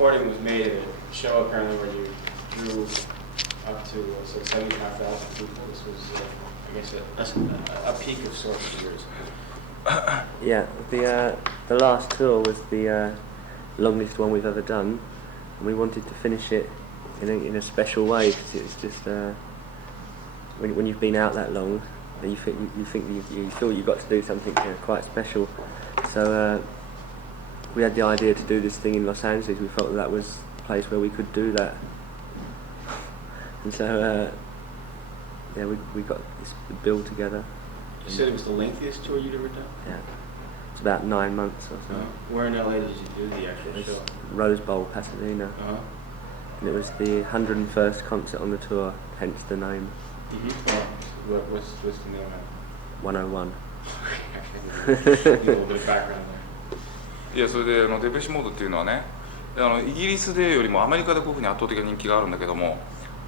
recording was made at a show apparently where you drew up to 75,000 people. This was, I guess, a peak of sorts of yours. Yeah, the last tour was the longest one we've ever done, and we wanted to finish it in a special way, because it's just when you've been out that long, you feel you've got to do something quite special. So we had the idea to do this thing in Los Angeles. We felt that was a place where we could do that, and so yeah, we got this bill together. You said it was the lengthiest tour you'd ever done? Yeah. It's about 9 months or so. Where in LA did you do the actual show? Rose Bowl, Pasadena. And it was the 101st concert on the tour, hence the name. What's the name of it? 101. A little bit of background there. いや、それでデペッシュモードっていうのはね、イギリスでよりもアメリカでこういうふうに圧倒的な人気があるんだけども、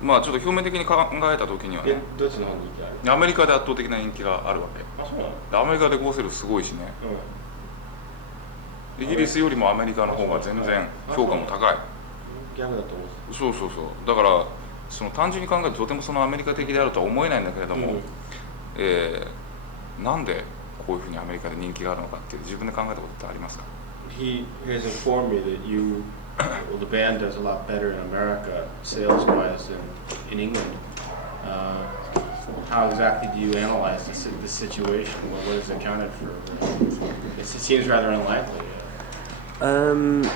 まあちょっと表面的に考えた時にはね、どっちの方に人気ある？アメリカで圧倒的な人気があるわけ。あ、そうなの？アメリカでゴーセルすごいしね、イギリスよりもアメリカの方が全然評価も高い。逆だと思う。そうそうそう。だからその単純に考えるととてもそのアメリカ的であるとは思えないんだけれども、なんでこういうふうにアメリカで人気があるのかっていう自分で考えたことってありますか？ He has informed me that well, the band does a lot better in America, sales-wise, than in England. How exactly do you analyze the situation? What is accounted for? It seems rather unlikely. Well,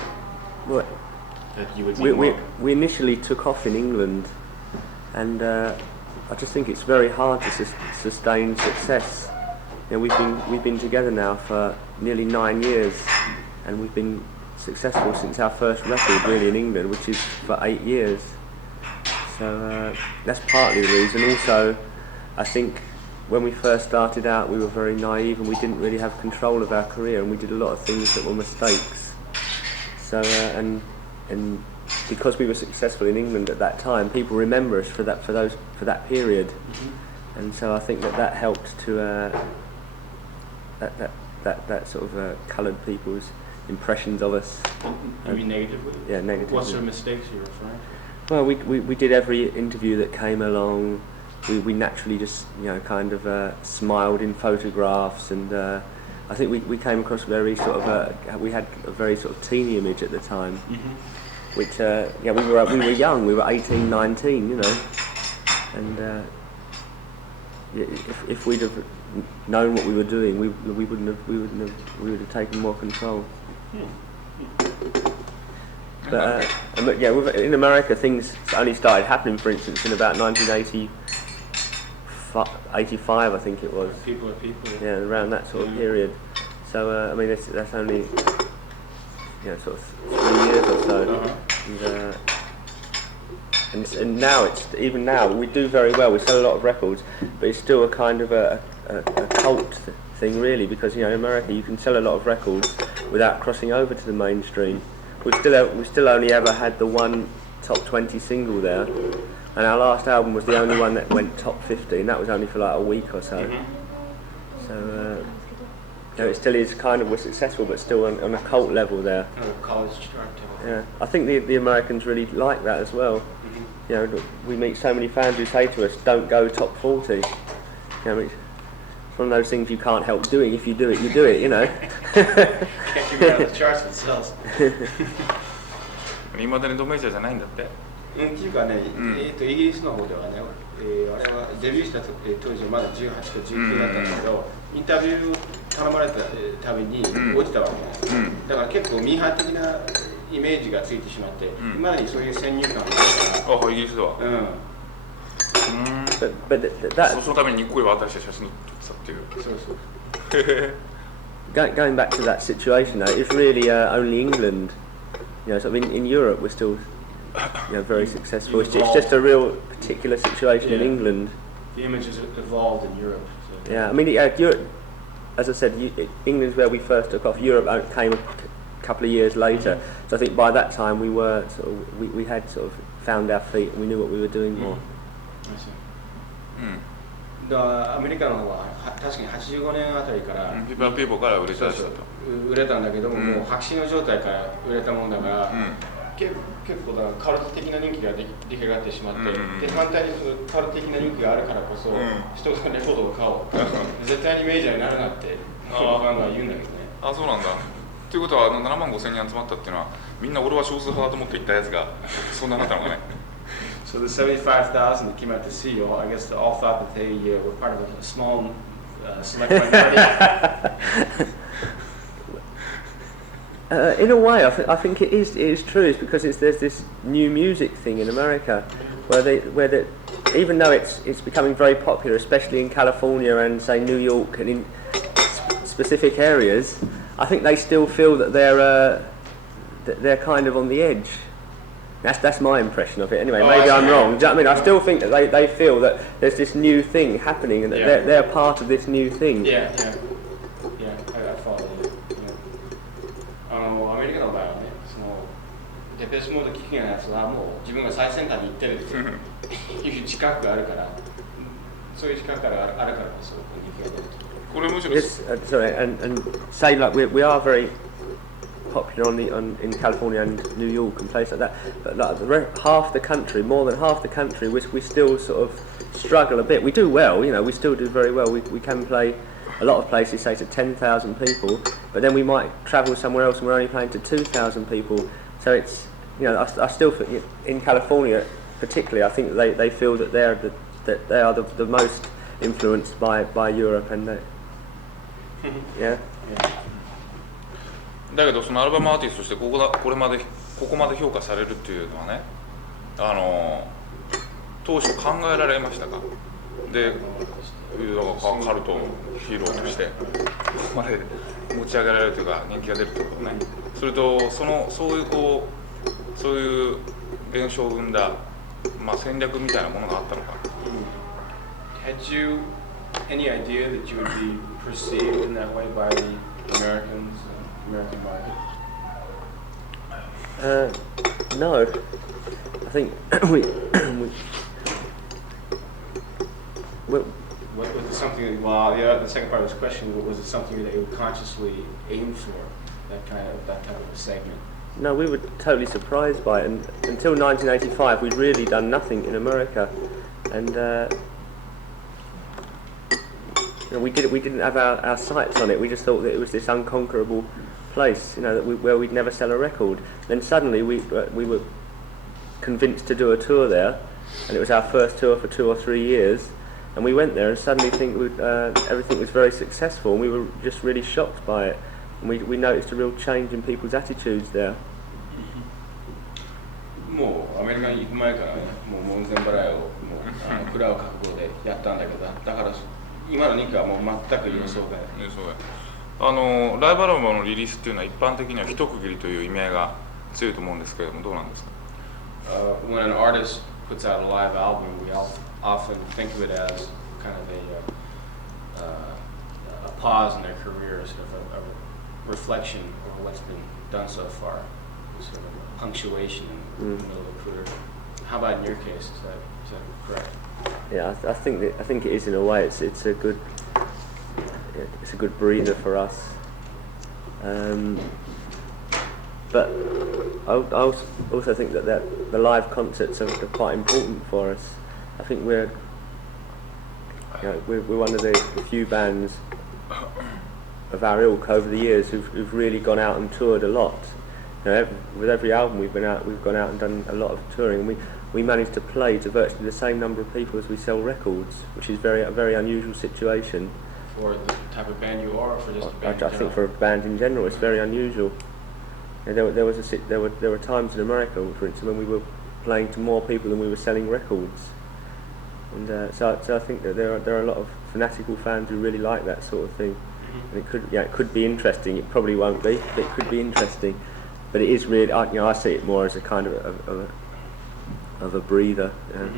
that you would be we initially took off in England, and I just think it's very hard to sustain success. You know, we've been together now for nearly 9 years, and we've been successful since our first record, really, in England, which is for 8 years. So that's partly the reason. Also, I think when we first started out, we were very naive and we didn't really have control of our career, and we did a lot of things that were mistakes. So and because we were successful in England at that time, people remember us for that period, and so I think that helped to that sort of coloured people's impressions of us. You mean negatively? Yeah, negatively. What sort of mistakes are you referring to? Well, we did every interview that came along. We naturally just, you know, kind of smiled in photographs, and I think we came across very sort of we had a very sort of teeny image at the time, which yeah, we were young, we were 18, 19, you know, and if we'd have known what we were doing, we would have taken more control. But yeah, in America things only started happening, for instance, in about 1985, I think it was. People are people. Yeah, around that sort of period. So I mean, that's only, you know, sort of 3 years or so. And now even now we do very well. We sell a lot of records, but it's still a kind of a cult thing, really, because, you know, in America you can sell a lot of records without crossing over to the mainstream. We still only ever had the one top 20 single there, and our last album was the only one that went top 50, and that was only for like a week or so. So you know, it still is kind of, we're successful, but still on a cult level there. College chart. Yeah, I think the Americans really like that as well. You know, we meet so many fans who say to us, "Don't go top 40." You know, it's one of those things you can't help doing. If you do it, you do it. You know. Can't figure out the charts themselves. いまだにドメジャーじゃないんだって。っていうかね、イギリスの方ではね、あれはデビューした当時はまだ18か19だったんだけど、インタビュー頼まれたたびに落ちたわけなんです。だから結構ミーハー的なイメージがついてしまって、今までにそういう先入観があるから。あ、イギリスでは。そのために声を渡して写真を撮ってたっていう。そうそう。Going back to that situation, though, it's really only England. You know, so in Europe we're still, you know, very successful. It's just a real particular situation in England. The image has evolved in Europe. So. Yeah, I mean, Europe, as I said, England's where we first took off. Europe came a couple of years later. So I think by that time we were we had sort of found our feet and we knew what we were doing more. I see. アメリカの方は確かに85年あたりからピーポーから売れたんだけども、もう白紙の状態から売れたもんだから、結構だからカルト的な人気が出来上がってしまって、で反対にそのカルト的な人気があるからこそ、人がレコードを買おう絶対にメジャーになるなってファンが言うんだけどね。あ、そうなんだ。ということは7万5千人集まったっていうのはみんな俺は少数派だと思って行ったやつがそんなになったのかね。So the 75,000 that came out to see you, I guess they all thought that they were part of a small select minority. In a way, I think it is true. It's because there's this new music thing in America, where even though it's becoming very popular, especially in California and say New York and in specific areas, I think they still feel that they're kind of on the edge. That's my impression of it. Anyway, maybe I'm wrong. Do you know what I mean? I still think that they feel that there's this new thing happening and that they're part of this new thing. Yeah, I follow you. アメリカの場合はね、そのデペッシュモード聴くようなやつはもう自分が最先端に行ってるっていう自覚があるから、そういう自覚があるからこそ人気が出ると。これむしろ sorry, and say like we are very popular in California and New York and places like that, but like half the country, more than half the country, we still sort of struggle a bit. We do well, you know, we still do very well. We can play a lot of places, say to 10,000 people, but then we might travel somewhere else and we're only playing to 2,000 people. So it's, you know, I still think in California particularly, I think they feel that they are the most influenced by Europe and yeah. だけどそのアルバムアーティストとしてここまで評価されるっていうのはね、当初考えられましたか？で、カルトヒーローとしてここまで持ち上げられるというか人気が出るということね。それとそういう現象を生んだ戦略みたいなものがあったのか。Had you any idea that you would be perceived in that way by the American market? No, I think we was it something? Well, the second part of this question was it something that you consciously aimed for? That kind of a segment. No, we were totally surprised by it, and until 1985, we'd really done nothing in America, and we didn't have our sights on it. We just thought that it was this unconquerable place, you know, where we'd never sell a record. Then suddenly we were convinced to do a tour there, and it was our first tour for 2 or 3 years. And we went there and suddenly everything was very successful, and we were just really shocked by it. And we noticed a real change in people's attitudes there. もうアメリカに行く前からね、もう門前払いを食らう覚悟でやったんだけど、だから今の人気はもう全く予想外。ライブアルバムのリリースっていうのは一般的には一区切りという意味合いが強いと思うんですけれども、どうなんですか？ When an artist puts out a live album, we often think of it as kind of a pause in their career, sort of a reflection of what's been done so far, sort of a punctuation in the middle of the career. How about in your case? Is that correct? Yeah, I think it is in a way. It's a good breather for us. But I also think that the live concerts are quite important for us. I think we're one of the few bands of our ilk over the years who've really gone out and toured a lot. You know, with every album we've gone out and done a lot of touring. And we managed to play to virtually the same number of people as we sell records, which is a very unusual situation. For the type of band you are, or for just a band? I think for a band in general, it's very unusual. You know, there were times in America, for instance, when we were playing to more people than we were selling records, and so I think that there are a lot of fanatical fans who really like that sort of thing. And it could be interesting. It probably won't be, but it could be interesting. But it is really, I see it more as a kind of a breather. Yeah.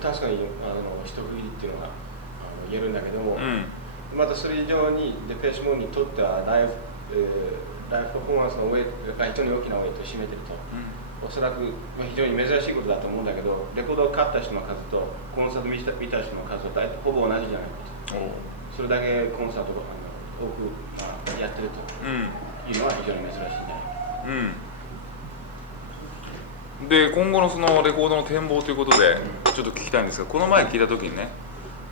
確かに一区切りっていうのが言えるんだけども、またそれ以上にデペッシュモードにとってはライブパフォーマンスの上が非常に大きなウェイトを占めていると、おそらく非常に珍しいことだと思うんだけど、レコードを買った人の数とコンサート見た人の数はほぼ同じじゃないかと、それだけコンサートを多くやってるというのは非常に珍しいんじゃないか。で今後のそのレコードの展望ということでちょっと聞きたいんですが、この前聞いた時にね、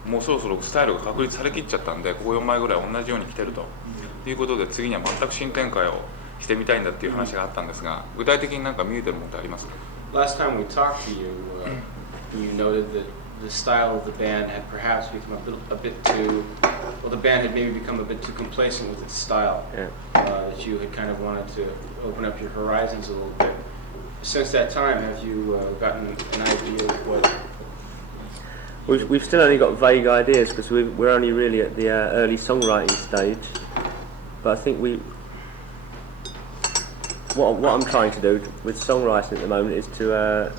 もうそろそろスタイルが確立されきっちゃったんで、ここ4枚ぐらい同じように来てるということで、次には全く新展開をしてみたいんだっていう話があったんですが、具体的に何か見えてるものってありますか？ Last time we talked to you, you noted that the style of the band had perhaps become a bit too, well, the band had maybe become a bit too complacent with its style. Yeah. That you had kind of wanted to open up your horizons a little bit. Since that time, have you gotten an idea of what? We've still only got vague ideas because we're only really at the early songwriting stage. But I think what I'm trying to do with songwriting at the moment is to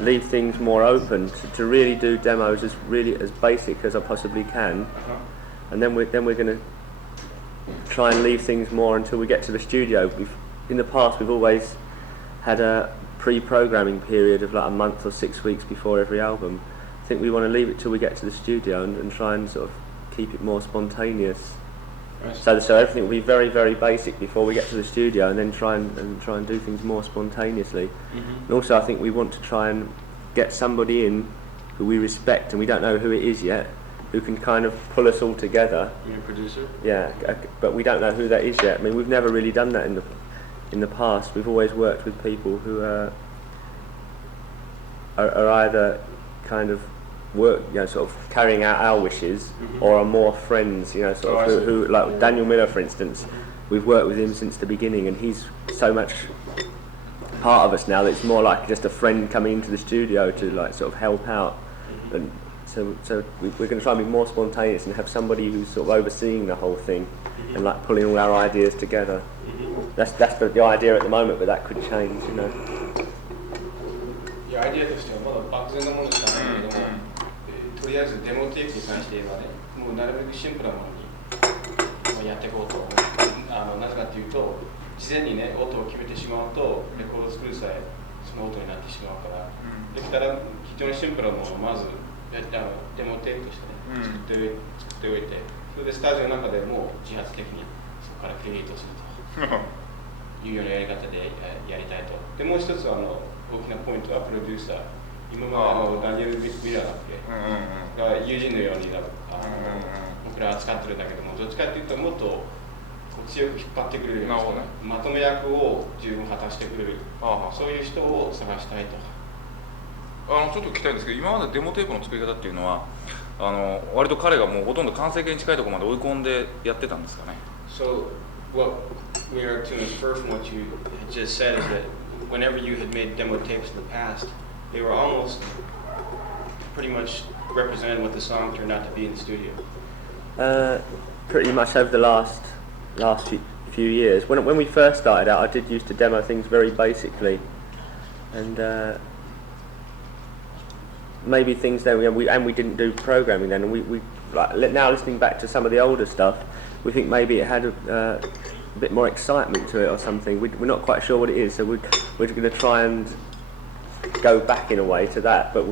leave things more open, to really do demos as basic as I possibly can, and then we're going to try and leave things more until we get to the studio. In the past we've always had a pre-programming period of like a month or 6 weeks before every album. I think we want to leave it till we get to the studio and try and sort of keep it more spontaneous. So everything will be very, very basic before we get to the studio, and then try and do things more spontaneously. And also, I think we want to try and get somebody in who we respect, and we don't know who it is yet, who can kind of pull us all together. You're a producer? Yeah, but we don't know who that is yet. I mean, we've never really done that in the past. We've always worked with people who are either kind of work, sort of carrying out our wishes, or are more friends, sort of who like Daniel Miller, for instance. We've worked with him since the beginning, and he's so much part of us now that it's more like just a friend coming into the studio to like sort of help out. And so we're going to try and be more spontaneous and have somebody who's sort of overseeing the whole thing and like pulling all our ideas together. That's the idea at the moment, but that could change, いや、アイディアとしてはまだ漠然なものしかないけども、とりあえずデモテープに関して言えばね、もうなるべくシンプルなものにやっていこうと思う。なぜかというと、事前にね、音を決めてしまうと、レコードを作る際、その音になってしまうから、できたら非常にシンプルなものをまずデモテープとしてね、作っておいて、それでスタジオの中でも自発的にそこからクリエイトするというようなやり方でやりたいと。で、もう一つ大きなポイントはプロデューサー。今までダニエル・ウィラーだっけ、が友人のように僕らは使ってるんだけども、どっちかっていうともっと強く引っ張ってくれるような、まとめ役を十分果たしてくれる、そういう人を探したいと。ちょっと聞きたいんですけど、今までデモテープの作り方っていうのは割と彼がもうほとんど完成形に近いところまで追い込んでやってたんですかね。 So what we are to infer from what you had just said is that whenever you had made demo tapes in the past, they were almost pretty much representing what the song turned out to be in the studio. Pretty much over the last few years. When we first started out, I did used to demo things very basically, and maybe things that we didn't do programming then. And we like now listening back to some of the older stuff, we think maybe it had a bit more excitement to it or something. We're not quite sure what it is, so we're going to try and go back in a way to that, but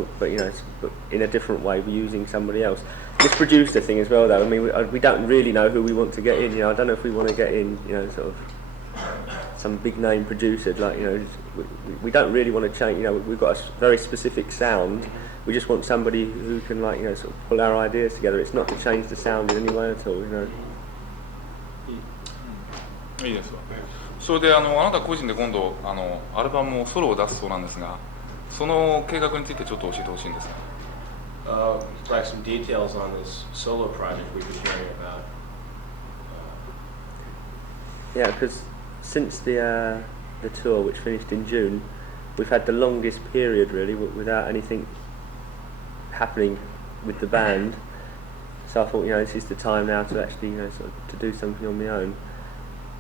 in a different way. We're using somebody else. This producer thing as well, though. I mean, we don't really know who we want to get in. I don't know if we want to get in, sort of some big name producer. Like, we don't really want to change. We've got a very specific sound. We just want somebody who can, like, sort of pull our ideas together. It's not to change the sound in any way at all. いいですわ。それであなた個人で今度アルバムをソロを出すそうなんですが、その計画についてちょっと教えてほしいんですが。Like some details on this solo project we've been hearing about. Yeah, because since the tour, which finished in June, we've had the longest period really without anything happening with the band. So I thought, this is the time now to actually, sort of to do something on my own.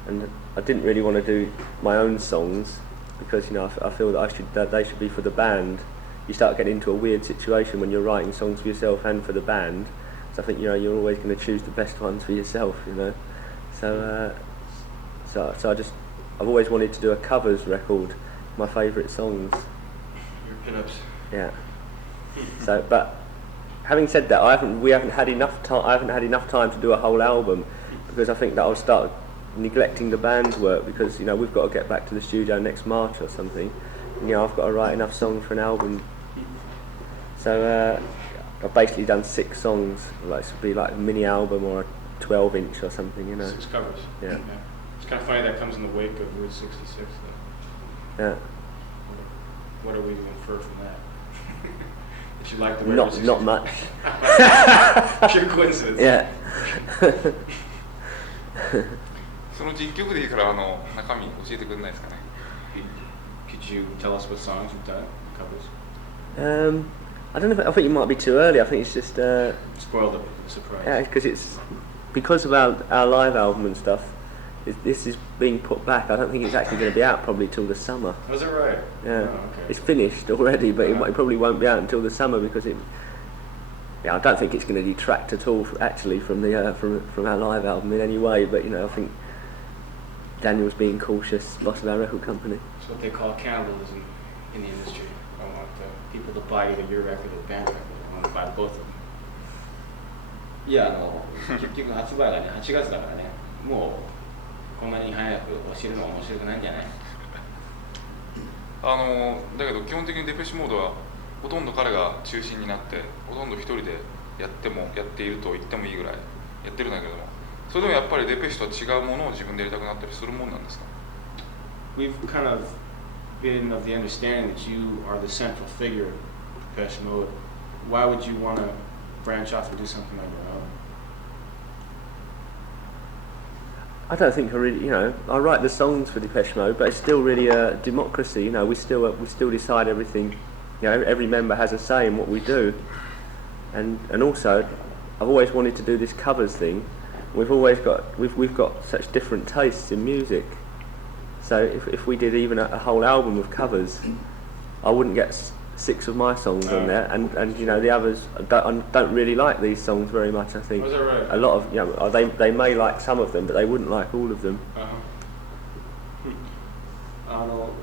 And I didn't really want to do my own songs because I feel that they should be for the band. You start getting into a weird situation when you're writing songs for yourself and for the band. So I think you're always going to choose the best ones for yourself, So I've always wanted to do a covers record, my favourite songs. Your pinups. Yeah. So, but having said that, I haven't had enough time to do a whole album because I think that I'll start neglecting the band's work because we've got to get back to the studio next March or something. I've got to write enough songs for an album. So I've basically done 6 songs. Like it would be like a mini album or a 12-inch or something, 6 covers. Yeah. It's kind of funny that comes in the wake of Route 66, though. Yeah. What are we to infer from that? That you like the way Not much. Pure coincidence. Yeah. そのうち1曲でいいから中身教えてくれないですかね。Could you tell us what songs you've done, covers? I don't know. I think it might be too early. I think it's just. Spoiled the surprise. Yeah, because of our live album and stuff. This is being put back. I don't think it's actually going to be out probably till the summer. Was it right? Yeah, oh, okay. It's finished already, but it probably won't be out until the summer because it. Yeah, I don't think it's going to detract at all actually from the from our live album in any way. But I think Daniel's being cautious. Loss of our record company. It's what they call cannibalism in the industry. I want people to buy either your record or band record. I want to buy both of them. いや結局発売がね8月だからねもう。こんなに早く教えるのは面白くないんじゃない？だけど基本的にデペッシュモードはほとんど彼が中心になってほとんど一人でやっていると言ってもいいぐらいやってるんだけどもそれでもやっぱりデペッシュとは違うものを自分でやりたくなったりするもんなんですか？ We've kind of been of the understanding that you are the central figure of Depeche Mode. Why would you want to branch off and do something on your own? I don't think I really, I write the songs for Depeche Mode, but it's still really a democracy. We still decide everything. Every member has a say in what we do, and also, I've always wanted to do this covers thing. We've got such different tastes in music, so if we did even a whole album of covers, I wouldn't get 6 of my songs on there, and the others don't really like these songs very much. I think Was that right? a lot of they may like some of them, but they wouldn't like all of them.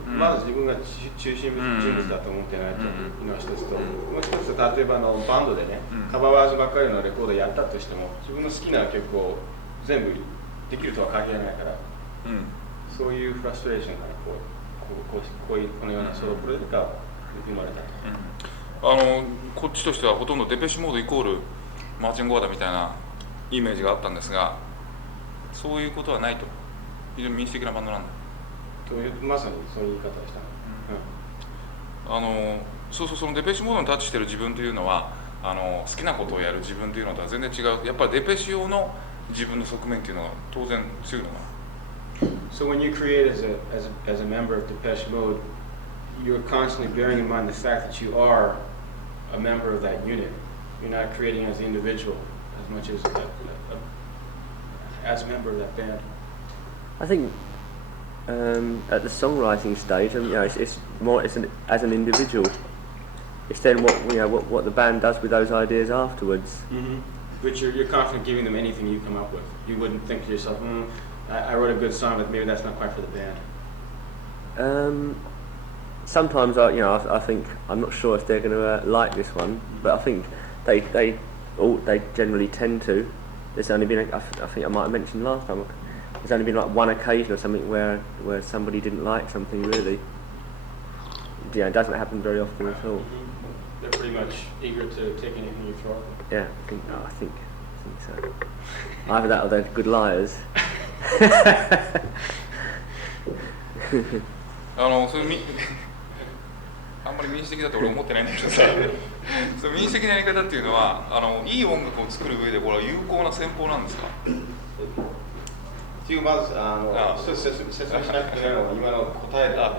まず自分が中心人物だと思ってないというのが一つと、もう一つ例えばバンドでね、カバーバーズばっかりのレコードやったとしても自分の好きな曲を全部できるとは限らないから、そういうフラストレーションがこのようなソロプロジェクトが生まれた。こっちとしてはほとんどデペッシュモードイコールマーチングオーダーみたいなイメージがあったんですが、そういうことはないと。非常に民主的なバンドなんだ。まさにそういう言い方をしたの。そのデペッシュモードにタッチしてる自分というのは好きなことをやる自分というのとは全然違う。やっぱりデペッシュ用の自分の側面というのが当然強いのかな。So when you create as a member of Depeche Mode, you're constantly bearing in mind the fact that you are a member of that unit. You're not creating as an individual as much as a member of that band. I think at the songwriting stage, it's more as an individual. It's then what the band does with those ideas afterwards. Mm-hmm. But you're confident giving them anything you come up with. You wouldn't think to yourself, I wrote a good song, but maybe that's not quite for the band. Sometimes I think I'm not sure if they're going to like this one, but I think they generally tend to. There's only been I think I might have mentioned last time. There's only been like one occasion or something where somebody didn't like something really. It doesn't happen very often at all. They're pretty much eager to take anything you throw at them. Yeah, I think so. Either that or they're good liars. それあんまり民主的だと俺思ってないんだけどさその民主的なやり方っていうのはいい音楽を作る上でこれは有効な戦法なんですか？っていうまず一つ説明しなくてないのは今の答えだ、ね。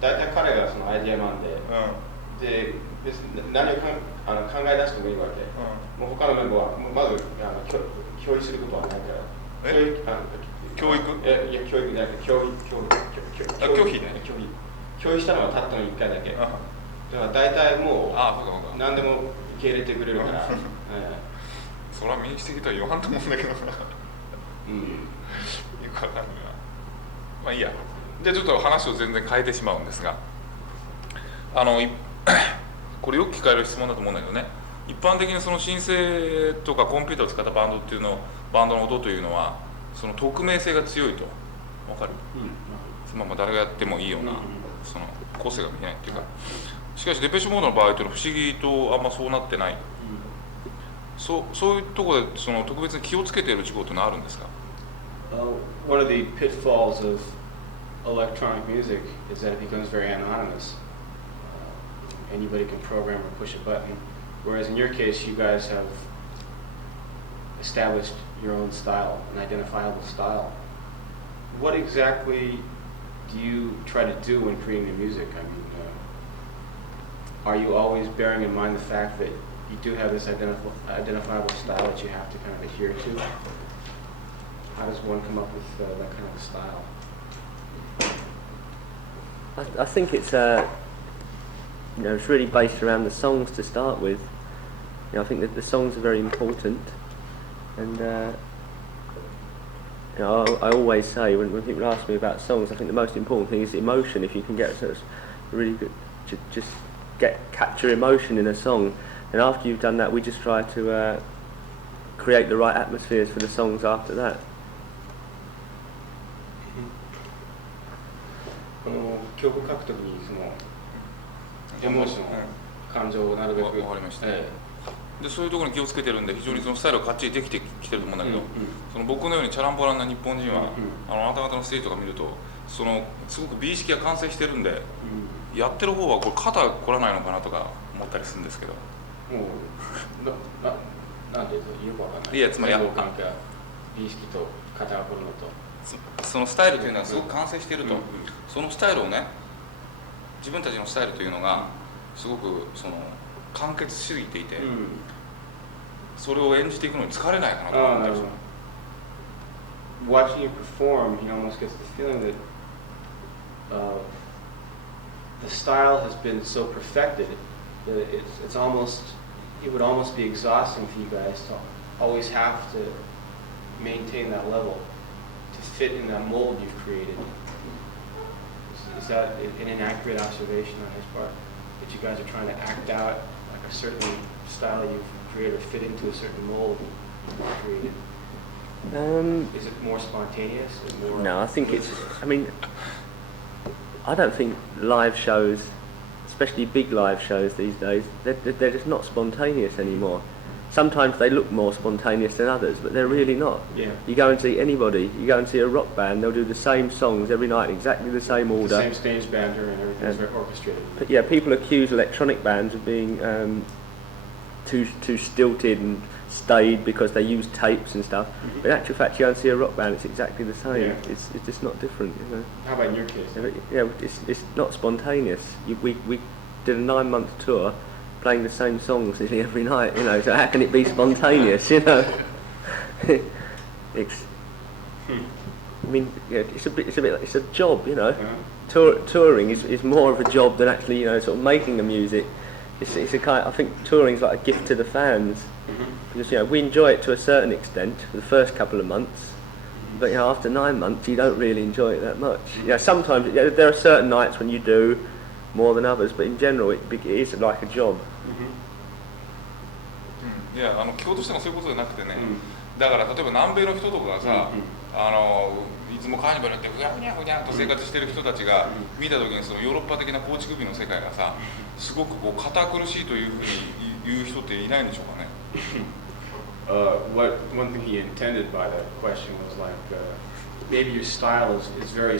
大体彼がそのアイディアマンで、で別に何を考え出してもいいわけ。もう他のメンバーはまず共有することはないから。教育？いや教育じゃなくて拒否ね。拒否したのはたったの1回だけ。だから大体もう何でも受け入れてくれるから。それは民主的とは言わんと思うんだけどな。よくわかんないな。まあいいや。じゃあちょっと話を全然変えてしまうんですが、これよく聞かれる質問だと思うんだけどね。一般的にそのシンセとかコンピューターを使ったバンドの音というのはその匿名性が強いとわかる、まあ誰がやってもいいような、その個性が見えないっていうか、しかしデペッシュモードの場合というのは不思議とあんまそうなってない、そういうところでその特別に気をつけている事項というのはあるんですか？ One of the pitfalls of electronic music is that it becomes very anonymous. Anybody can program or push a button, whereas in your case, you guys have established your own style, an identifiable style. What exactly do you try to do when creating the music? I mean, are you always bearing in mind the fact that you do have this identifiable style that you have to kind of adhere to? How does one come up with that kind of style? I think it's it's really based around the songs to start with. I think that the songs are very important, and I always say when people ask me about songs, I think the most important thing is emotion. If you can get sort of really good, just capture emotion in a song, and after you've done that, we just try to create the right atmospheres for the songs after that. 曲書くときにそのエモーション、感情をなるべくわかりました、でそういうところに気をつけてるんで非常にそのスタイルがかっちりできてきてると思うんだけど、その僕のようにチャランポランな日本人は、あなた方のステージとか見るとそのすごく美意識が完成してるんで、やってる方はこれ肩凝らないのかなとか思ったりするんですけど、なんていうとよくわかんない。いやつまり美意識と肩が凝るのとそのスタイルというのはすごく完成していると、そのスタイルをね、自分たちのスタイルというのがすごくその完結しすぎていて、それを演じていくのに疲れないかなと思ったりする。Watching you perform, he almost gets the feeling that the style has been so perfected that it would almost be exhausting for you guys to always have to maintain that level to fit in that mold you've created. Is that an inaccurate observation on his part? That you guys are trying to act out like a certain style you've created or fit into a certain mold you've created? Is it more spontaneous? No, I think I don't think live shows, especially big live shows these days, they're just not spontaneous anymore. Sometimes they look more spontaneous than others, but they're really not. Yeah. You go and see anybody, you go and see a rock band, they'll do the same songs every night, exactly the same order. The same stage banter and everything's very orchestrated. But yeah, people accuse electronic bands of being too stilted and staid because they use tapes and stuff. But in actual fact, you go and see a rock band, it's exactly the same. Yeah. It's just not different, you know. How about in your case? Yeah, it's not spontaneous. We did a 9-month tour, playing the same songs nearly every night, you know. So how can it be spontaneous, you know? It's a job, you know. Touring is more of a job than actually, you know, sort of making the music. It's a kind. I think touring's like a gift to the fans, because you know we enjoy it to a certain extent for the first couple of months, but you know after 9 months you don't really enjoy it that much. You know, sometimes there are certain nights when you do more than others, but in general it is like a job. いや聞こうとしてもそういうことじゃなくてね、だから例えば南米の人とかがさ、いつもカーニバルやってふにゃふにゃふにゃと生活してる人たちが見た時にそのヨーロッパ的な構築美の世界がさ、すごくこう堅苦しいというふうに言う人っていないんでしょうかね。One thing he intended by that question was like maybe your style is very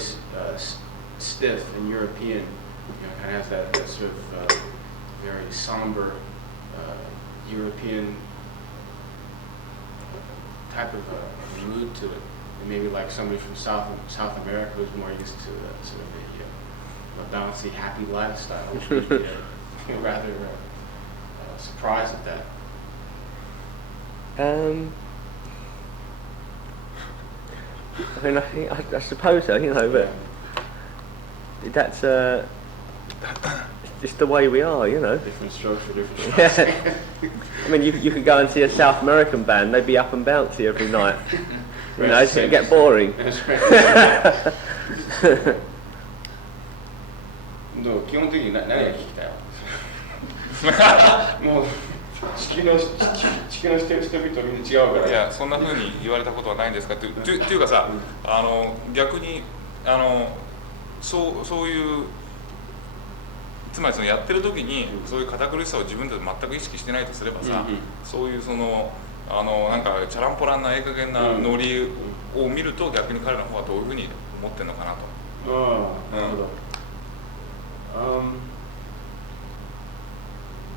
stiff and European, you know, kind of has that sort of very somber European type of mood to it. And maybe like somebody from South America who's more used to sort of a bouncy, happy lifestyle, which would be rather surprised at that. I mean, I suppose so, you know, but that's it's the way we are, you know. Different strokes for different strokes. Yeah. I mean, you could go and see a South American band; they'd be up and bouncy every night. You know, it'd get boring. 基本的に何が聞きたいもう地球の人々みんな違うから。いや、そんな風に言われたことはないんですかっていうかさ、逆にそういうつまりそのやってる時にそういう堅苦しさを自分で全く意識してないとすればさ、そういうなんかチャランポランなええ加減なノリを見ると逆に彼の方はどういうふうに思ってるのかなと。なるほど。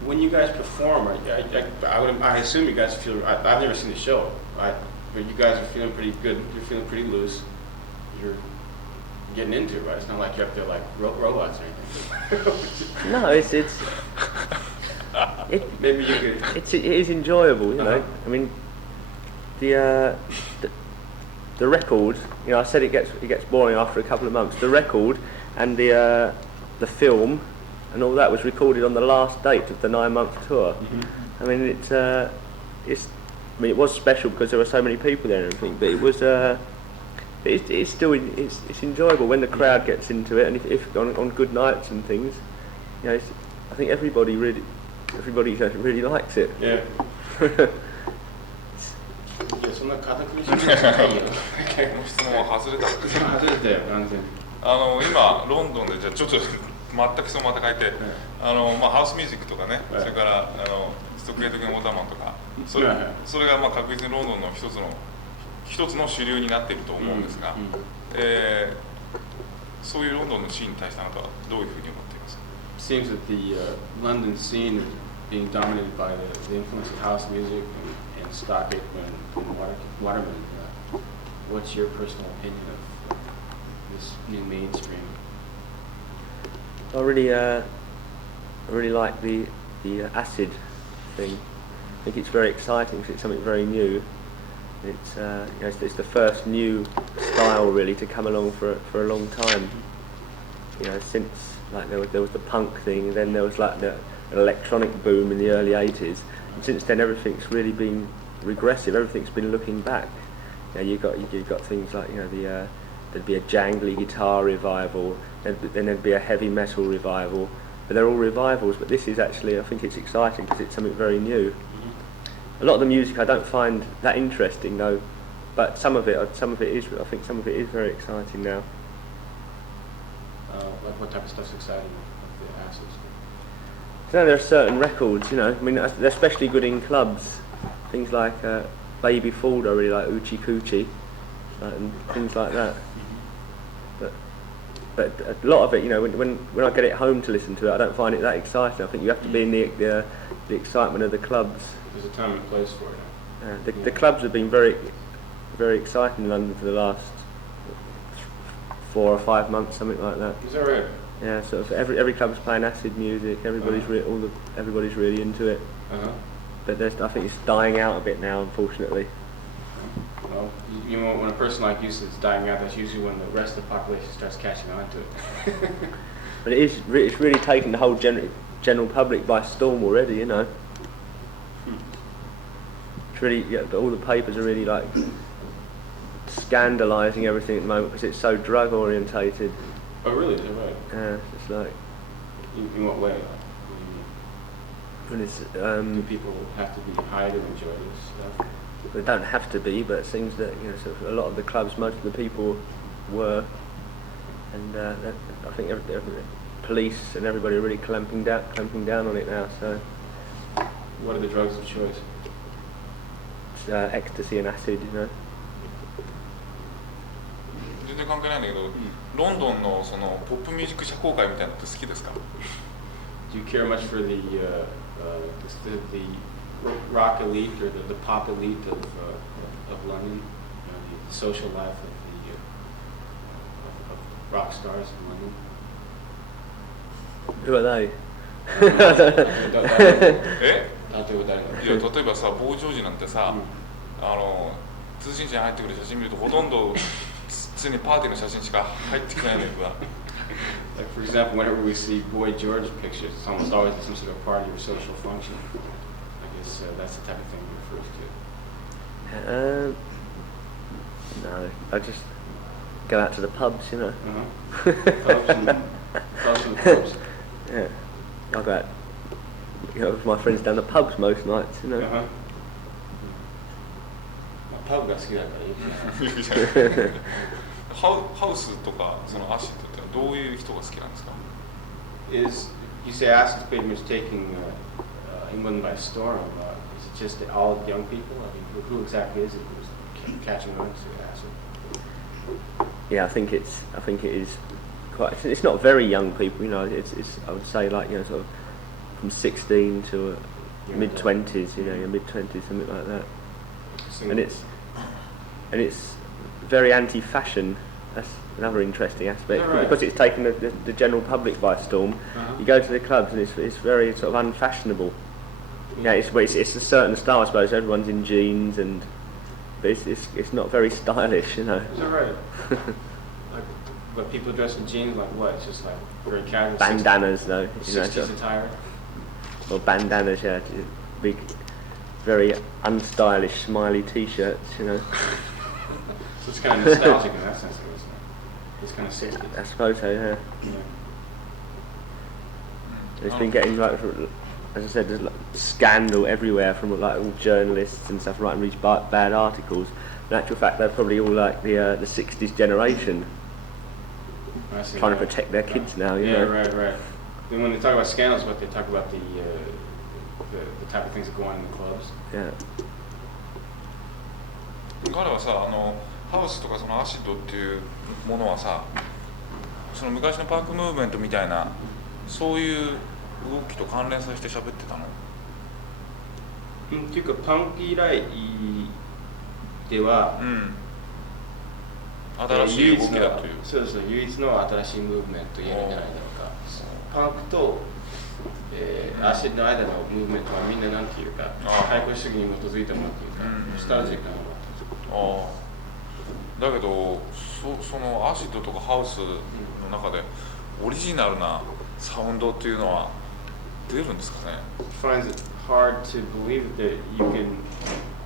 When you guys perform, I assume you guys feel. I've never seen the show, but you guys are feeling pretty good. You're feeling pretty loose. You're getting into it, right? It's not like you're up there like robots or anything. No, maybe you could. It is enjoyable, you know. I mean, the record. You know, I said it gets boring after a couple of months. The record and the film and all that was recorded on the last date of the 9-month tour. Mm-hmm. I mean, it was special because there were so many people there and everything. But it was. It's still it's enjoyable when the crowd gets into it, and if on good nights and things, you know, I think everybody really likes it. Yeah. そんな堅苦しいじゃないよ。この質問は外れた。外れたよ、完全に。今ロンドンでじゃあちょっと全くそのまた変えて、ハウスミュージックとかね、それからストックゲート系のウォーターマンとか、それが確実にロンドンの一つの主流になっていると思うんですが、そういうロンドンのシーンに対してあなたはどういうふうに思っていますか？ Seems that the London scene is being dominated by the influence of house music and stock Aitken and Waterman. What's your personal opinion of this new mainstream? I really like the acid thing. I think it's very exciting because it's something very new. It's it's the first new style really to come along for a long time. You know, since like there was the punk thing, then there was like the electronic boom in the early 80s, and since then everything's really been regressive. Everything's been looking back. You know, you've got things like, you know, there'd be a jangly guitar revival, then there'd be a heavy metal revival, but they're all revivals. But this is actually, I think it's exciting because it's something very new. A lot of the music I don't find that interesting though, but some of it is. I think some of it is very exciting now. Like what type of stuff's exciting of the acid stuff? So there are certain records, you know. I mean, they're especially good in clubs. Things like Baby Fooled, I really like Oochie Coochie, and things like that. But a lot of it, you know, when I get it home to listen to it, I don't find it that exciting. I think you have to be in the excitement of the clubs. There's a time and place for it. The clubs have been very, very exciting in London for the last 4 or 5 months, something like that. Is that right? Yeah, sort of every club's playing acid music. Everybody's everybody's really into it. But I think it's dying out a bit now, unfortunately. Well, you know, when a person like you says it's dying out, that's usually when the rest of the population starts catching on to it. But it's really taken the whole general public by storm already, you know. It's really, all the papers are really like scandalising everything at the moment because it's so drug orientated. Oh really? Is that right? Yeah, it's like. In what way? When it's, do people have to be high to enjoy this stuff? They don't have to be, but it seems that, you know, sort of a lot of the clubs, most of the people were, and I think police and everybody are really clamping down on it now. So. What are the drugs of choice? It's, ecstasy and acid, you know. 全然関係ないんだけど、ロンドンのそのポップミュージック社交界みたいなのって好きですか？ Do you care much for the rock elite or the pop elite of London? You know, the social life of rock stars in London? Who are they? いや、例えばさ、ボージョージなんてさ、通信社に入ってくる写真見るとほとんど常にパーティーの写真しか入ってこないんだけど。Like for example, whenever we see Boy George pictures, it's almost always some sort of party or social function. I guess that's the type of thing he refers to. No, I just go out to the pubs, you know. Pubs and pubs. Yeah, I go out with my friends down the pubs most nights, you know. パブが好きだからいいいいじゃないハウスとかそのアシッドってどういう人が好きなんですか Is you say acid pretty much taking England by storm? Is it just all young people? I mean, who exactly is it who's catching on to acid? Yeah, I think it is quite. It's not very young people, you know. It's I would say like sort of from 16 to mid 20s, mid 20s, something like that. And it's very anti-fashion. That's another interesting aspect, right? Because it's taken the general public by storm. You go to the clubs and it's very sort of unfashionable. Yeah, it's a certain style, I suppose. Everyone's in jeans but it's not very stylish, you know. Is that right? But people dress in jeans like what? It's just like very casual. Bandanas, though. 60s attire. Or bandanas, yeah. Big, very unstylish, smiley T-shirts, you know. So it's kind of nostalgic in that sense, isn't it? It's kind of 60s. I suppose so, yeah. Yeah. It's been getting like, as I said, there's like scandal everywhere from like all journalists and stuff writing these bad articles. In actual fact, they're probably all like the 60s generation, trying to protect their kids now. You know? Right. Then when they talk about scandals, what they talk about the type of things that go on in the clubs. Yeah. 彼はさハウスとかそのアシッドっていうものはさその昔のパンクムーブメントみたいなそういう動きと関連させて喋ってたのっていうかパンク以来では、新しい動きだというそう唯一の新しいムーブメントと言えるんじゃないだろうか。パンクと、アシッドの間のムーブメントはみんななんていうか開国主義に基づいたものっていうかノスタルジックなものだけどそのアシッドとかハウスの中でオリジナルなサウンドっていうのは出るんですかね Finds it hard to believe that you can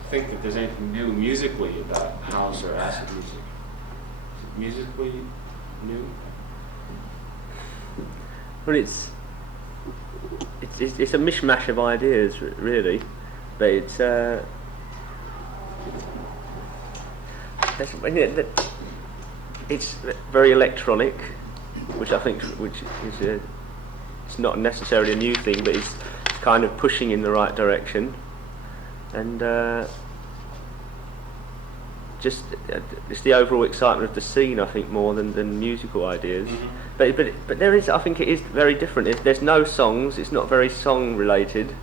think that there's anything new musically about house or acid music. Is it musically new? Well, it's a mishmash of ideas, really, but it's very electronic, which I think is it's not necessarily a new thing, but it's kind of pushing in the right direction, and just it's the overall excitement of the scene, I think, more than musical ideas. But there is, I think, it is very different. There's no songs. It's not very song related.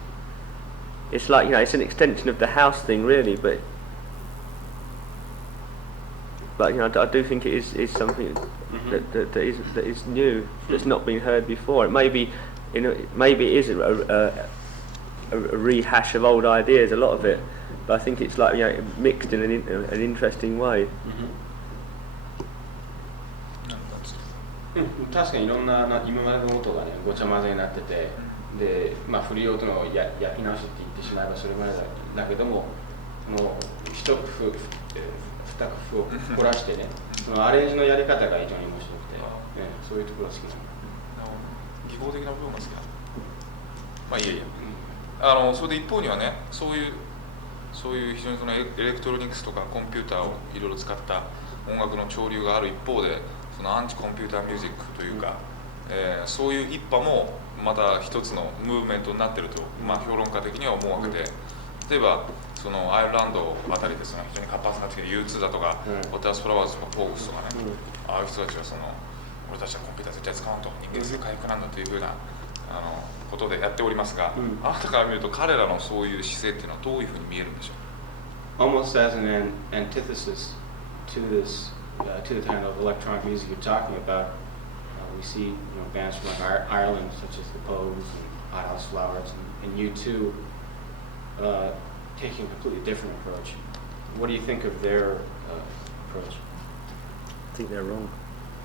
It's like it's an extension of the house thing, really, but I do think it is something that is new, that's not been heard before. It maybe it is a rehash of old ideas, a lot of it, but I think it's like mixed in an interesting way. 確かにいろんな今までの音がねごちゃ混ぜになっててで古い音の焼き直しって言ってしまえばそれまでだけども一工夫二工夫を凝らしてねそのアレンジのやり方が非常に面白くて、そういうところが好きなの。技巧的な部分が好きなの。まあいいや。それで一方にはねそういう非常にそのエレクトロニクスとかコンピューターをいろいろ使った音楽の潮流がある一方でそのアンチコンピューターミュージックというか、そういう一派もまた一つのムーブメントになっていると、評論家的には思うわけで、例えばそのアイルランドあたりでその非常に活発になってきて U2 だとか、オタスフラワーズとかフォークスとかね、ああいう人たちはその俺たちはコンピューター絶対使わんと人間性回復なんだというふうなことでやっておりますが、あなたから見ると彼らのそういう姿勢っていうのはどういうふうに見えるんでしょう Almost as an antithesis to this to the kind of electronic music you're talking about, we see bands from Ireland such as the Pogues and Hothouse Flowers and U2 taking a completely different approach. What do you think of their approach? I think they're wrong.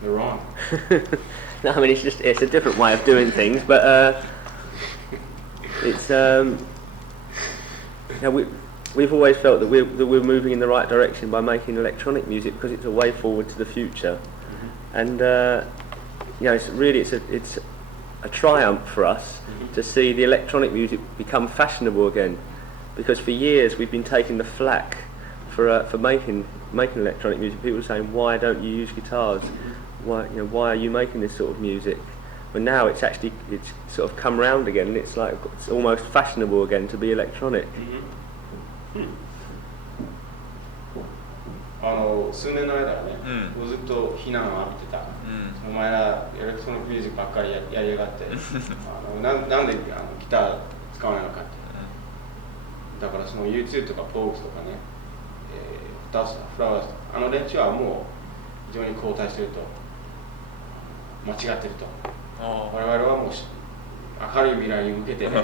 They're wrong. No, I mean it's a different way of doing things, but it's we've always felt that we're moving in the right direction by making electronic music because it's a way forward to the future, and it's a triumph for us to see the electronic music become fashionable again, because for years we've been taking the flack for making electronic music. People are saying, why don't you use guitars? Why are you making this sort of music? But now it's sort of come round again, and it's like it's almost fashionable again to be electronic. 数年の間はね、ずっと非難を浴びてた、お前らエレクトロニックミュージックばっかりやりやがってなんでギター使わないのかって、だからその YouTube とか Pogues とかね、フラワーズあの連中はもう非常に後退してると、間違ってると、我々はもう明るい未来に向けてね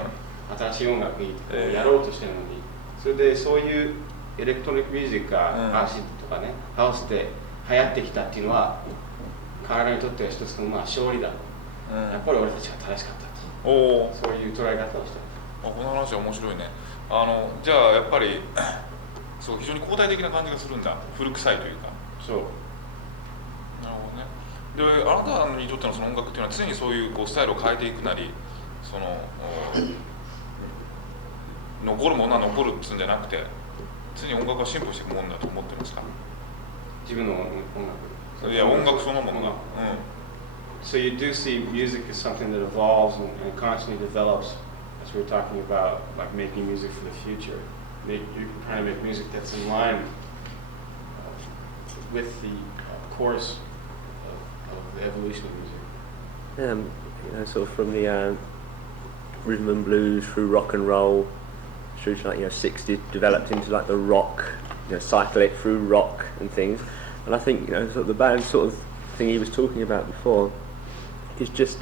新しい音楽やろうとしてるのに、それでそういうエレクトロニックミュージックがアーシッドとかね、ハウスで流行ってきたっていうのは彼らにとっては一つの勝利だ、やっぱり俺たちが正しかったと、そういう捉え方をしてる。この話は面白いね。じゃあやっぱりそう非常に後代的な感じがするんだ、古臭いというか。そう。なるほどね。で、あなたにとってのその音楽っていうのは常にそういうスタイルを変えていくなり、その残るものは残るっつうんじゃなくて、常に音楽が進歩していくもんだと思ってますか？自分の音楽。いや、音楽そのものが。So you do see music as something that evolves and constantly develops, as we were talking about, like making music for the future. You're trying to make music that's in line with the course of the evolution of music. Sort of from the rhythm and blues through rock and roll, through to like 60s, developed into like the rock, cycle it through rock and things. And I think sort of the band sort of thing he was talking about before is just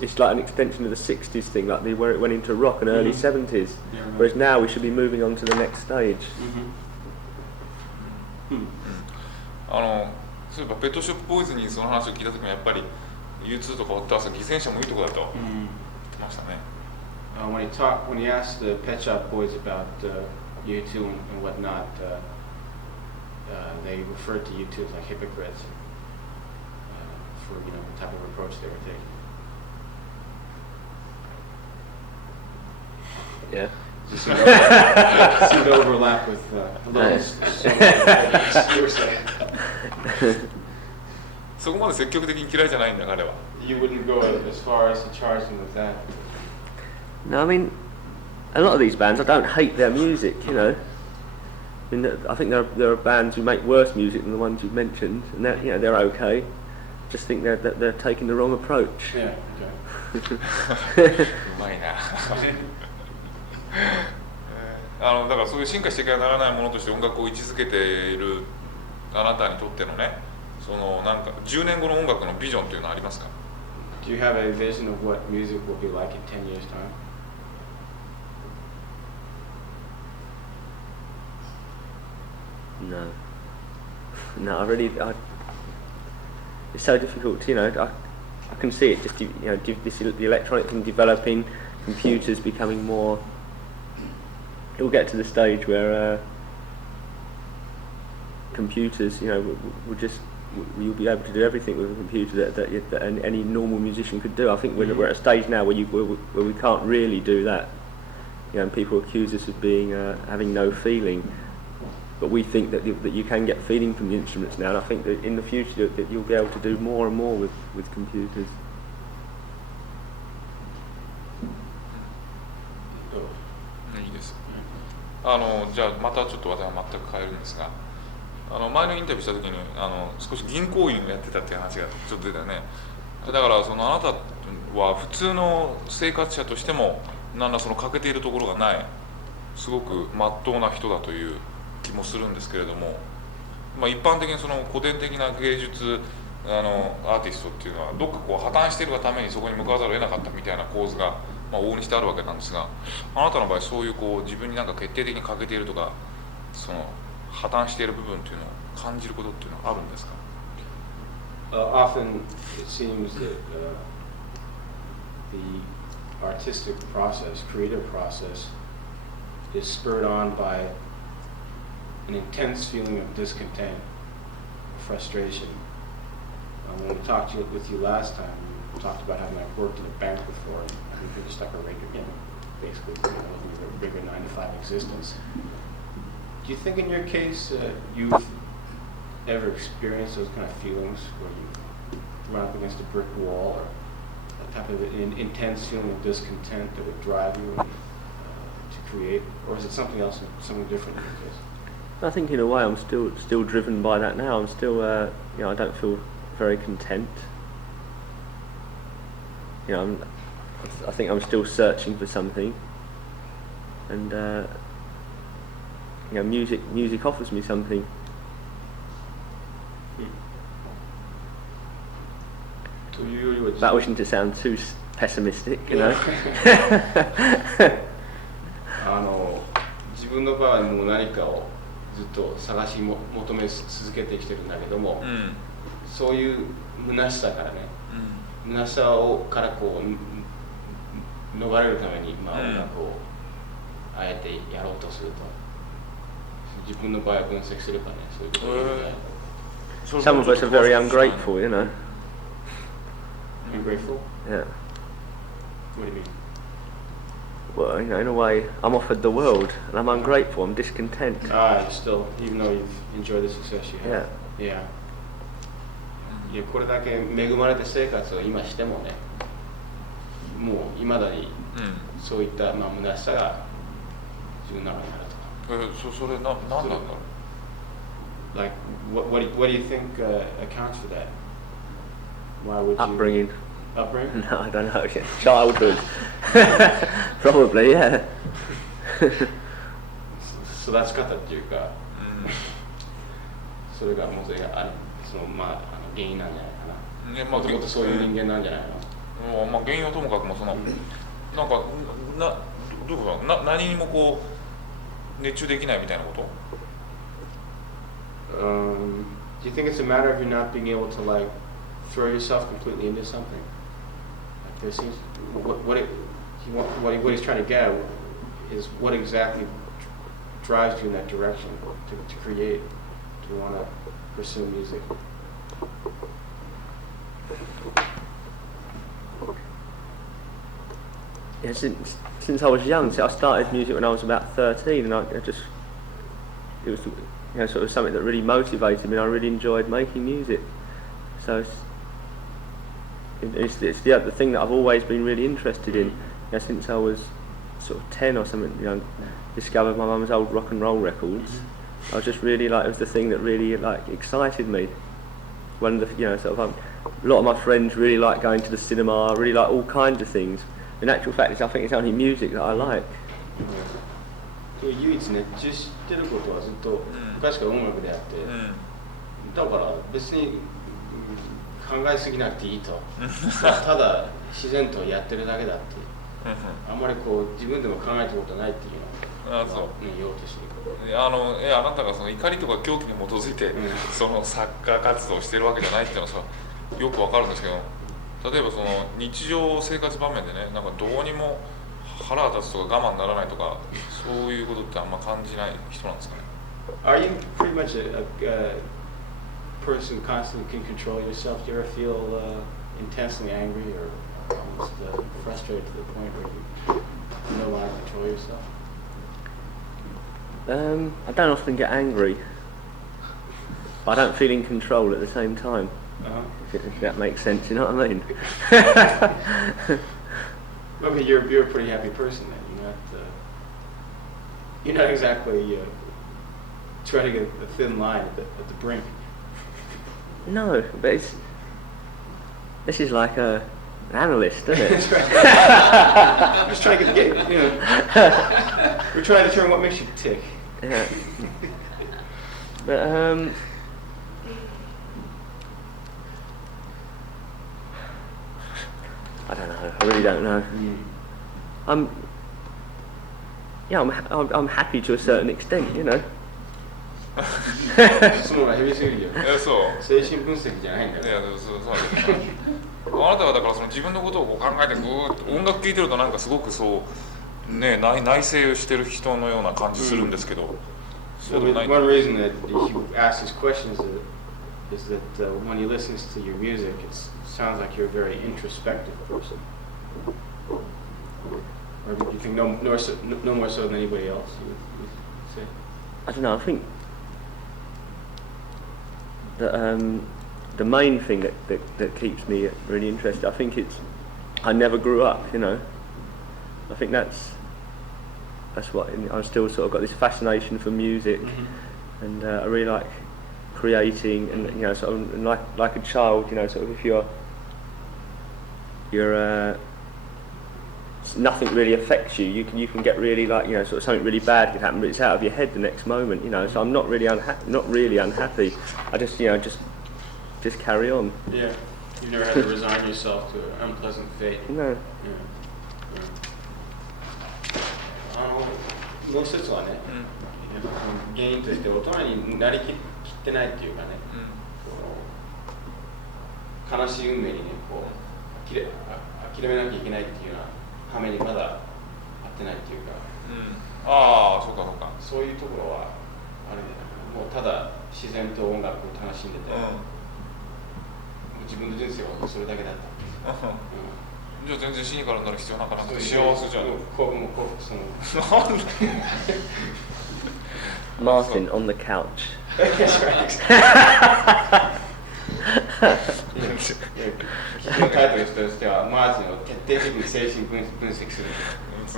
it's like an extension of the 60s thing, like where it went into rock and early 70s. Yeah, right. Whereas now we should be moving on to the next stage. そういえばペットショップボーイズにその話を聞いた時もやっぱり U2 とかホットアース犠牲者もいいとこだと言ってましたね。When he asked the Pet Shop Boys about U2 and whatnot, they referred to U2 as like hypocrites for the type of approach they were taking. Yeah. Just seemed to overlap with a little you were saying. そこまで積極的に嫌いじゃないんだ彼は。You wouldn't go as far as to charge them with that. No, I mean, a lot of these bands, I don't hate their music, I mean, I think there are bands who make worse music than the ones you've mentioned, and they're okay. Just think they're taking the wrong approach. Yeah. Okay. うまいな。だからそういう進化していかならないものとして音楽を位置づけているあなたにとってのね、そのなんか10年後の音楽のビジョンというのはありますか？ Do you have a vision of what music will be like in 10 years' time? No, it's so difficult. I can see it just the electronic thing developing, computers becoming more. It will get to the stage where computers, you'll be able to do everything with a computer that any normal musician could do. I think we're at a stage now where we can't really do that. And people accuse us of being having no feeling, but we think that you can get feeling from the instruments now. And I think that in the future that you'll be able to do more and more with computers. いいです。じゃあまたちょっと話題は全く変えるんですが、前のインタビューした時に少し銀行員をやってたっていう話がちょっと出たよね。だからあなたは普通の生活者としても何らその欠けているところがない、すごく真っ当な人だという気もするんですけれども、一般的にその古典的な芸術アーティストっていうのはどっか破綻しているがためにそこに向かわざるを得なかったみたいな構図が往々にしてあるわけなんですが、あなたの場合そういう自分になんか決定的に欠けているとか、その破綻している部分っていうのを感じることっていうのはあるんですか？Often it seems that the artistic process, creative process, is spurred on by an intense feeling of discontent, frustration, when we talked with you last time, you talked about having worked in a bank before and having just like a regular, basically, a regular 9-to-5 existence. Do you think in your case you've ever experienced those kind of feelings where you run up against a brick wall, or that type of intense feeling of discontent that would drive you to create, or is it something else, something different in your case? I think in a way I'm still driven by that now. I'm still, I don't feel very content. I think I'm still searching for something, and music offers me something. Without wishing to sound too pessimistic, you know. 自分の場合も何かをずっと探し求め続けてきてるんだけども、そういう虚しさからね、虚しさからこう逃れるために、音楽をあえてやろうとすると、自分の場合分析すればね、そういうことですね。Some of us are very ungrateful, you know. Ungrateful? Yeah. What do you mean? Well, in a way, I'm offered the world, and I'm ungrateful. I'm discontent. Still, even though you've enjoyed the success you have. Yeah. いや、これだけ恵まれた生活を今してもね、もう未だにそういった、虚しさが自分の中にあると。それなんなんだろう。Like, what do you think accounts for that? Why would you? Upbringing. Upbringing? No, I don't know. Childhood. Probably, yeah. 育ち方っていうか、それがもう原因なんじゃないかな。もともとそういう人間なんじゃないの？原因はともかくもなんかどういうこと？何にもこう熱中できないみたいなこと？Do you think it's a matter of you not being able to like throw yourself completely into something? Like there seems what he's trying to get at is what exactly drives you in that direction to create, to want to pursue music. Yeah, since I was young, so I started music when I was about 13, and it was sort of something that really motivated me, and I really enjoyed making music. So it's the thing that I've always been really interested in. Since I was sort of 10 or something, discovered my mum's old rock and roll records. I was just really it was the thing that really excited me. One of the a lot of my friends really like going to the cinema, really like all kinds of things. In actual fact, I think it's only music that I like. 唯一熱中してることはずっと昔から音楽であって、だから別に考えすぎなくていいと、ただ自然とやってるだけだって、あんまりこう自分でも考えたことないっていうのを言おうとしてる。あなたがその怒りとか狂気に基づいて、その作家活動をしてるわけじゃないっていうのはさ、よくわかるんですけど、例えばその日常生活場面でね、なんかどうにも腹が立つとか我慢ならないとか、そういうことってあんま感じない人なんですかね。Are you pretty much a person who constantly can control yourself? Do you ever feel intensely angry or almost frustrated to the point where you no longer control yourself? I don't often get angry, but I don't feel in control at the same time. If that makes sense, you know what I mean? Okay, you're a pretty happy person then. You're not exactly treading a thin line at the brink. No, but this is like an analyst, isn't it? I'm just trying to get the game. We're trying to determine what makes you tick. Yeah. But I don't know. I really don't know. I'm happy to a certain extent, you know. 質問がヘビすぎるよ。そう。精神分析じゃないんだよ。そうあなたはだからその自分のことを考えて音楽聴いてるとなんかすごくそうね内省してる人のような感じするんですけど。One reason that he asked his questions is is that when he listens to your music, it sounds like you're a very introspective person. Or you think no more so than anybody else, you say? I don't know, I think that the main thing that keeps me really interested, I think it's, I never grew up, you know. I think that's what, I've still sort of got this fascination for music, and I really like creating, and you know, sort of like a child, you know, sort of if you're nothing really affects you. You can get really, like, you know, sort of something really bad could happen, but it's out of your head the next moment, you know. So I'm not really unhappy. I just, you know, just carry on. Yeah. You never had to resign yourself to an unpleasant fate. No. Yeah. もう一つはね、原因として大人になりきってないっていうかね、悲しい運命にね、こう諦めなきゃいけないっていうような羽目にまだ合ってないっていうか、ああ、そうかそうか。そういうところはあるんじゃないかな。もうただ自然と音楽を楽しんでて、自分の人生はそれだけだった。じゃあ全然シニカルになる必要なかった。幸せじゃん。もう幸福その。Martin on the couch. タイトルとしてはマーチンを徹底的に精神分析する。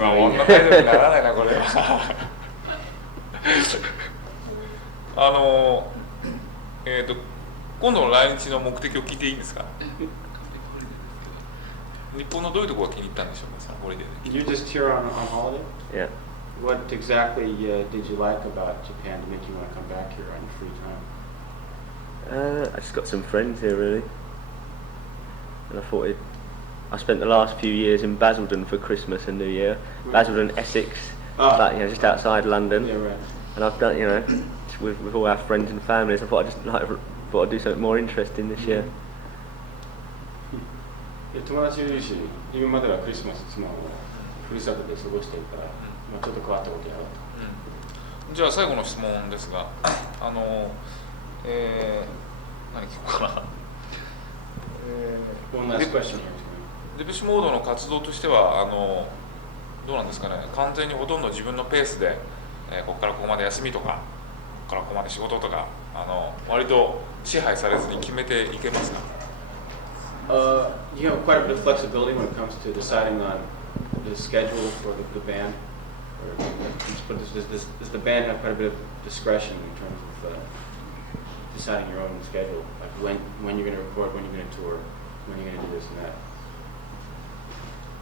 まあこんなタイトルにならないなこれは。今度の来日の目的を聞いていいんですか？日本のどういうところが気に入ったんでしょうか、そのホリデーで。You just here on holiday? Yeah. What exactly did you like about Japan to make you want to come back here on your free time? I just got some friends here really, and I thought I spent the last few years in Basildon for Christmas and New Year. Basildon, Essex, but, you know, just outside London. Yeah, right. And I've done, you know, with all our friends and families. I thought I'd do something more interesting this year. 友達いるし、今まではクリスマス妻をふるさとで過ごしてるから、ちょっと変わったことやろうと。じゃあ最後の質問ですが、何聞こうかな。デペシモードの活動としてはどうなんですかね。完全にほとんど自分のペースで、ここからここまで休みとか、ここからここまで仕事とか、割と支配されずに決めていけますか。You have quite a bit of flexibility when it comes to deciding on the schedule for the band. Does the band have quite a bit of discretion in terms of deciding your own schedule, like when you're going to record, when you're going to tour, when you're going to do this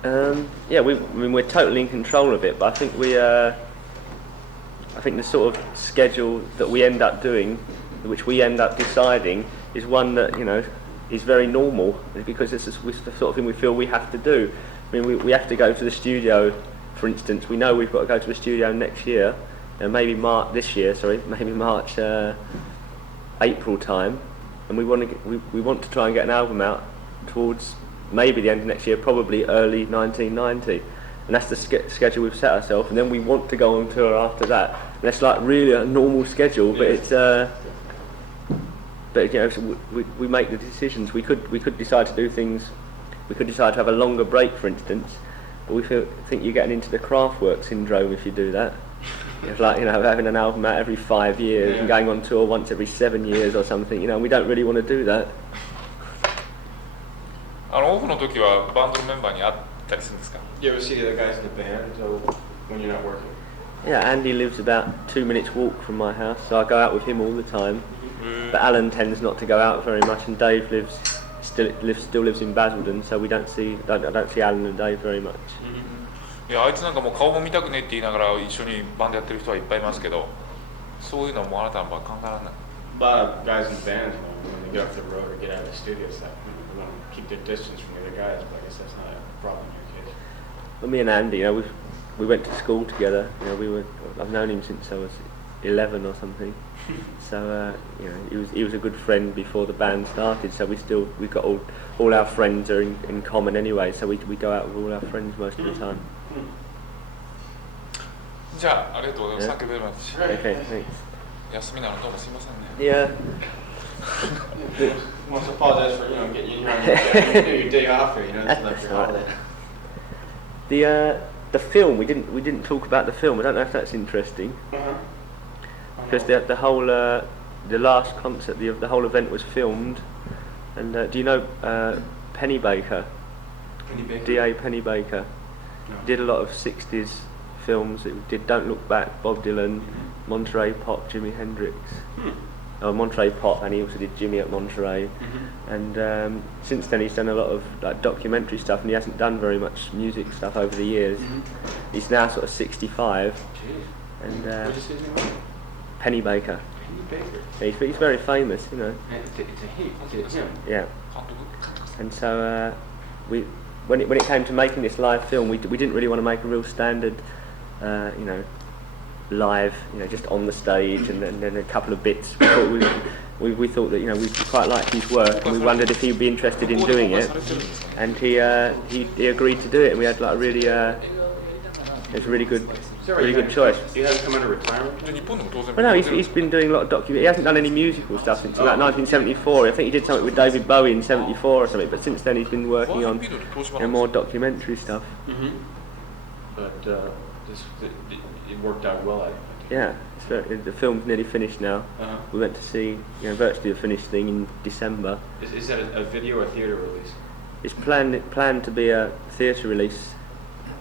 and that? Yeah, we're totally in control of it, but I think I think the sort of schedule that we end up doing, which we end up deciding, is one that, you know, is very normal, because it's the sort of thing we feel we have to do. I mean, we have to go to the studio, for instance. We know we've got to go to the studio next year, maybe March, April time, and we want to try and get an album out towards maybe the end of next year, probably early 1990, and that's the schedule we've set ourselves. And then we want to go on tour after that. And that's like really a normal schedule, but it's. But, you know, so we make the decisions. We could decide to do things. We could decide to have a longer break, for instance. But we think you're getting into the Kraftwerk syndrome if you do that. It's like, you know, having an album out every 5 years and going on tour once every 7 years or something. You know, we don't really want to do that. オフの時はバンドのメンバーに会ったりするんですか？ You ever see the other guys in the band when you're not working? Yeah, Andy lives about 2 minutes walk from my house, so I go out with him all the time. But Alan tends not to go out very much, and Dave still lives in Basildon, so I don't see Alan and Dave very much. いや、あいつなんかもう顔も見たくねえって言いながら一緒にバンドやってる人はいっぱいいますけど、そういうのもあなたの場合考えられない。A lot of guys in the band, when they get off the road or get out of the studio, it's like they want to keep their distance from the other guys, but I guess that's not a problem in your case. Well, me and Andy, you know, we went to school together. You know, I've known him since I was 11 or something. So you know, he was a good friend before the band started. So we've got all our friends are in common anyway. So we go out with all our friends most of the time. じゃあ、ありがとうございます。Thank you very much. Okay, thanks. 休みなのどうもすいませんね。Yeah. Must apologize for getting you on your day off here. It's like your holiday. The film we didn't talk about the film. I don't know if that's interesting. Because the whole the last concert, the whole event was filmed. And do you know Pennybaker? Pennybaker? D.A. Pennybaker. No. Did a lot of 60s films. It did Don't Look Back, Bob Dylan, Monterey Pop, Jimi Hendrix. Monterey Pop, and he also did Jimmy at Monterey. And since then he's done a lot of documentary stuff, and he hasn't done very much music stuff over the years. He's now sort of 65. Jeez. And What is his name? Pennybaker. Pennybaker. He's very famous, It's a him. Yeah. And so when it came to making this live film, we didn't really want to make a real standard, live, just on the stage, and then a couple of bits. We thought that we quite liked his work, and we wondered if he'd be interested in doing it, and he agreed to do it, and we had it was a really good choice. You haven't come under retirement? Well, no, he's been doing a lot of documentary. He hasn't done any musical stuff since about 1974. I think he did something with David Bowie in '74 or something, but since then he's been working on more documentary stuff. But it worked out well, I think. Yeah, the film's nearly finished now. We went to see virtually a finished thing in December. Is that a video or theatre release? It's planned to be a theatre release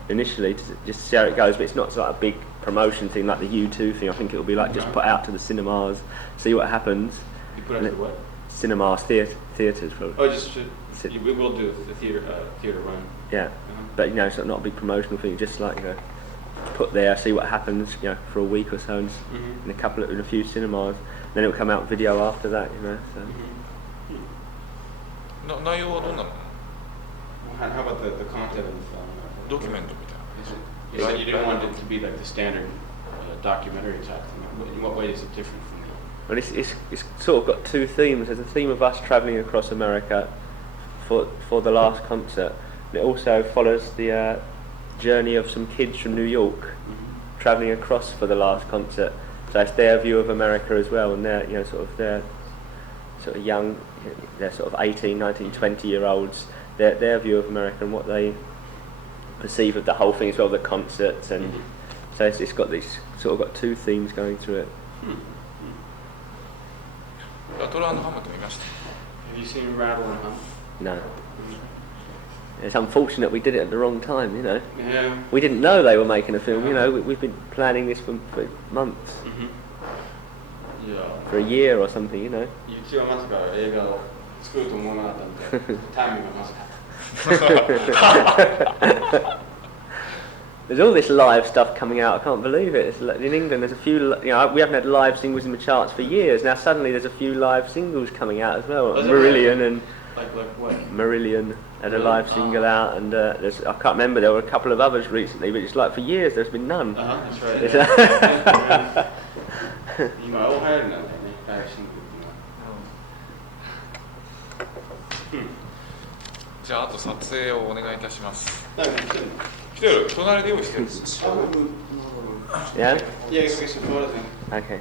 initially, to just see how it goes, but it's not sort of a big promotion thing like the U2 thing. I think it'll be like just put out to the cinemas, see what happens. You put out to what? Cinemas, theatres probably. Oh, we will do the theatre run. Yeah, but sort of not a big promotional thing, just like put there, see what happens, for a week or so, in a few cinemas. Then it'll come out video after that, so. 内容はどんなの？ How about the content of the film? ドキュメントみたいな。 You didn't want it to be like the standard documentary type thing. In what way is it different from the? Well, it's sort of got two themes. There's a theme of us travelling across America for the last concert. And it also follows the journey of some kids from New York travelling across for the last concert. So it's their view of America as well, and they're they're sort of young, they're sort of 18, 19, 20-year-olds. Their view of America and what they perceive of the whole thing as well, the concerts, and so it's got two themes going through it. ラトル&ハムって見ました？ Have you seen Rattle and Hum? No. It's unfortunate we did it at the wrong time, Yeah. We didn't know they were making a film, we've been planning this for months. Yeah. For a year or something, You twoはまさか映画を作ると思わなかったんで、タイミングがまさか。 There's all this live stuff coming out. I can't believe it. In England, there's a few. We haven't had live singles in the charts for years. Now suddenly there's a few live singles coming out as well. Marillion and like what? Marillion had a live single out, and I can't remember. There were a couple of others recently, but it's like for years there's been none. That's right. Yeah. 今大流行りなんだよね、ライブシングルっていうのは。じゃああと撮影をお願いいたします。なんか来てるの？来てる。隣で用意してる。Yeah? Yeah, it's some photos. Okay.